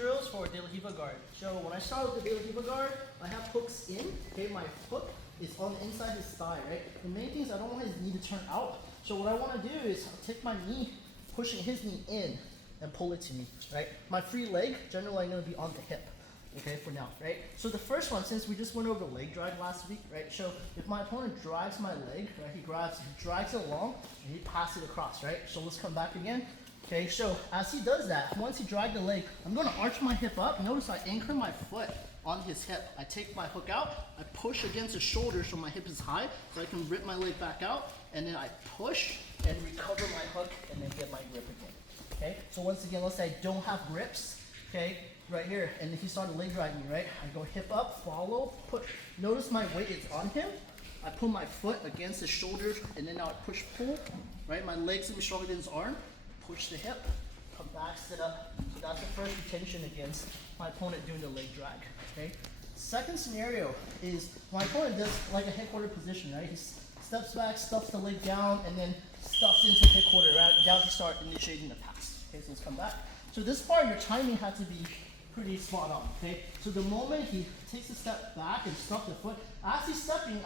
drills for De La Riva guard. So when I start with the De La Riva guard, I have hooks in. Okay, my hook is on the inside of his thigh, right? The main thing is I don't want his knee to turn out. So what I want to do is I'll take my knee, pushing his knee in, and pull it to me, right? My free leg, generally I'm going to be on the hip. Okay, for now, right? So the first one, since we just went over leg drag last week, right? So if my opponent drags my leg, right? He drags it along, and he passes it across, right? So let's come back again. Okay, so as he does that, once he dragged the leg, I'm gonna arch my hip up. Notice I anchor my foot on his hip. I take my hook out, I push against his shoulder so my hip is high, so I can rip my leg back out, and then I push and recover my hook, and then get my grip again. Okay, so once again, let's say I don't have grips, okay? Right here, and if he started leg dragging me, right? I go hip up, follow, push. Notice my weight is on him. I put my foot against his shoulder, and then now I push, pull, right? My legs gonna be stronger than his arm. Push the hip, come back, sit up. So that's the first retention against my opponent doing the leg drag, okay? Second scenario is my opponent does like a head quarter position, right? He steps back, stuffs the leg down, and then stuffs into head quarter, right? Down to start initiating the pass. Okay, so let's come back. So this part, your timing has to be pretty spot on, okay? So the moment he takes a step back and stuff the foot, as he's stepping,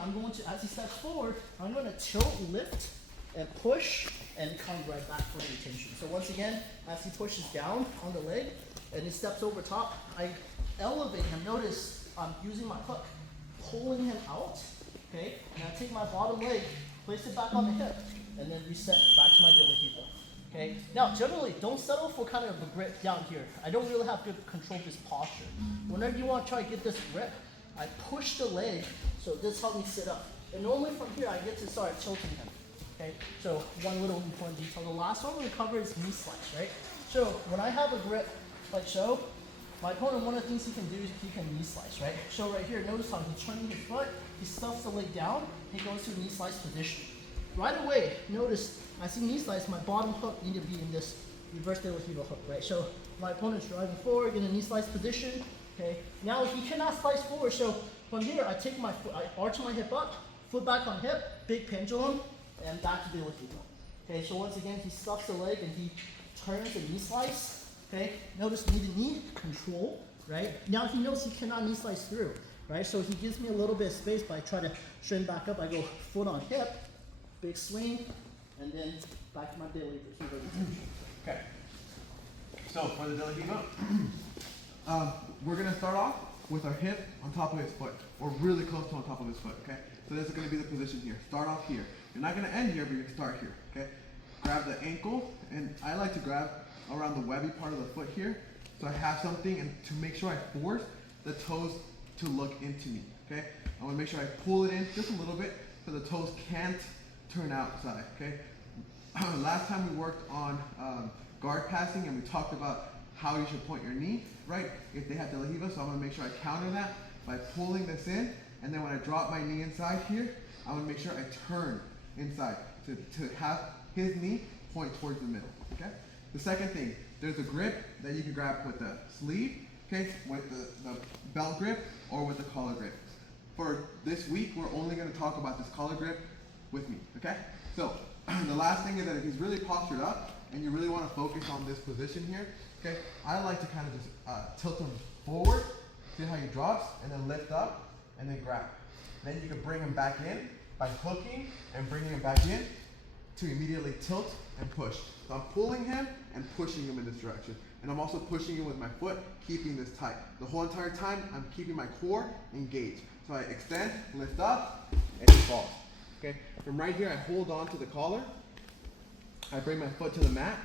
as he steps forward, I'm going to tilt, lift, and push, and come right back for the retention. So once again, as he pushes down on the leg, and he steps over top, I elevate him. Notice I'm using my hook, pulling him out, okay? And I take my bottom leg, place it back on the hip, and then reset back to my De La Riva. Okay. Now, generally, don't settle for kind of a grip down here. I don't really have good control of this posture. Whenever you want to try to get this grip, I push the leg, so this helps me sit up. And normally from here, I get to start tilting him. Okay. So one little important detail. The last one we're going to cover is knee slice, right? So when I have a grip like so, my opponent, one of the things he can do is he can knee slice, right? So right here, notice how he's turning his foot, he stuffs the leg down, he goes to a knee slice position. Right away, notice I see knee slice, my bottom hook need to be in this reverse De La Riva hook, right? So my opponent's driving forward in a knee slice position, okay? Now he cannot slice forward, so from here I take my foot, I arch my hip up, foot back on hip, big pendulum, and back to De La Riva. Okay, so once again, he stuffs the leg and he turns a knee slice, okay? Notice knee to knee, control, right? Now he knows he cannot knee slice through, right? So he gives me a little bit of space, but I try to straighten back up. I go foot on hip, big swing, and then back to my De La Riva. Okay. So for the De La Riva, we're gonna start off with our hip on top of his foot, or really close to on top of his foot. Okay. So this is gonna be the position here. Start off here. You're not gonna end here, but you're gonna start here. Okay. Grab the ankle, and I like to grab around the webby part of the foot here, so I have something, and to make sure I force the toes to look into me. Okay. I want to make sure I pull it in just a little bit, so the toes can't turn outside, okay? Last time we worked on guard passing, and we talked about how you should point your knee, right? If they have De La Riva, so I'm gonna make sure I counter that by pulling this in, and then when I drop my knee inside here, I wanna make sure I turn inside to have his knee point towards the middle, okay? The second thing, there's a grip that you can grab with the sleeve, okay? With the belt grip or with the collar grip. For this week, we're only gonna talk about this collar grip with me, okay? So the last thing is that if he's really postured up and you really want to focus on this position here, okay, I like to kind of just tilt him forward, see how he drops, and then lift up and then grab. Then you can bring him back in by hooking and bringing him back in to immediately tilt and push. So I'm pulling him and pushing him in this direction. And I'm also pushing him with my foot, keeping this tight. The whole entire time, I'm keeping my core engaged. So I extend, lift up, and he falls. Okay, from right here, I hold on to the collar. I bring my foot to the mat.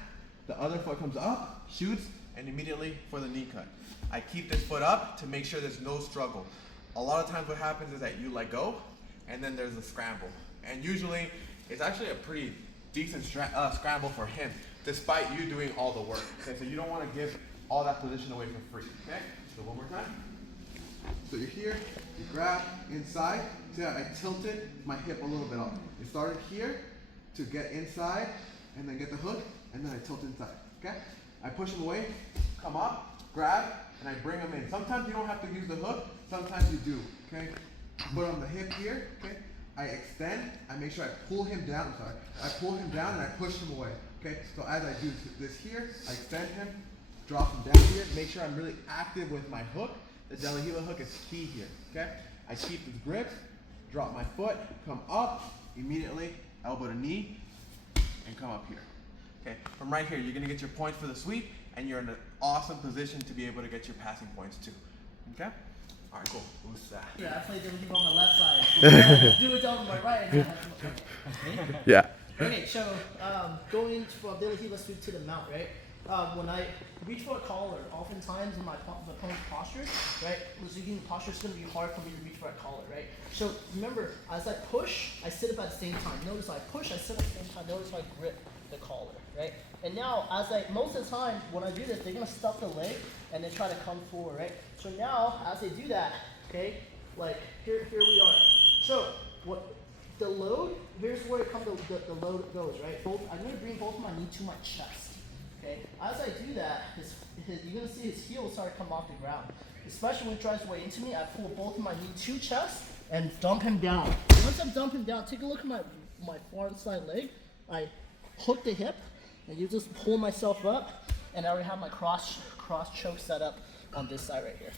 The other foot comes up, shoots, and immediately for the knee cut. I keep this foot up to make sure there's no struggle. A lot of times what happens is that you let go, and then there's a scramble. And usually, it's actually a pretty decent scramble for him, despite you doing all the work. Okay, so you don't want to give all that position away for free. Okay, so one more time. So you're here, you grab inside. See how I tilted my hip a little bit up. It started here to get inside and then get the hook, and then I tilt inside, okay? I push him away, come up, grab, and I bring him in. Sometimes you don't have to use the hook, sometimes you do, okay? Put on the hip here, okay? I extend, I make sure I pull him down, I pull him down and I push him away, okay? So as I do this here, I extend him, drop them down here. Make sure I'm really active with my hook. The De La Riva hook is key here, okay? I keep the grip, drop my foot, come up, immediately elbow to knee, and come up here. Okay, from right here, you're gonna get your points for the sweep, and you're in an awesome position to be able to get your passing points too. Okay? All right, cool. Who's that? Yeah, I played De La Riva on my left side. Do it on my right. And okay. Yeah. Okay, so going from De La Riva sweep to the mount, right? When I reach for a collar, oftentimes in my opponent's posture, right? Losing posture is going to be hard for me to reach for a collar, right? So remember, as I push, I sit up at the same time. Notice I push, I sit up at the same time. Notice I grip the collar, right? And now, most of the time, when I do this, they're going to stuff the leg and then try to come forward, right? So now, as they do that, okay, like here we are. So what the load? Here's where it comes. The load goes, right? I'm going to bring both of my knee to my chest. Okay, as I do that, you're gonna see his heel start to come off the ground. Especially when he tries to weigh into me, I pull both of my knee to chest and dump him down. Once I dump him down, take a look at my far side leg. I hook the hip, and you just pull myself up, and I already have my cross choke set up on this side right here.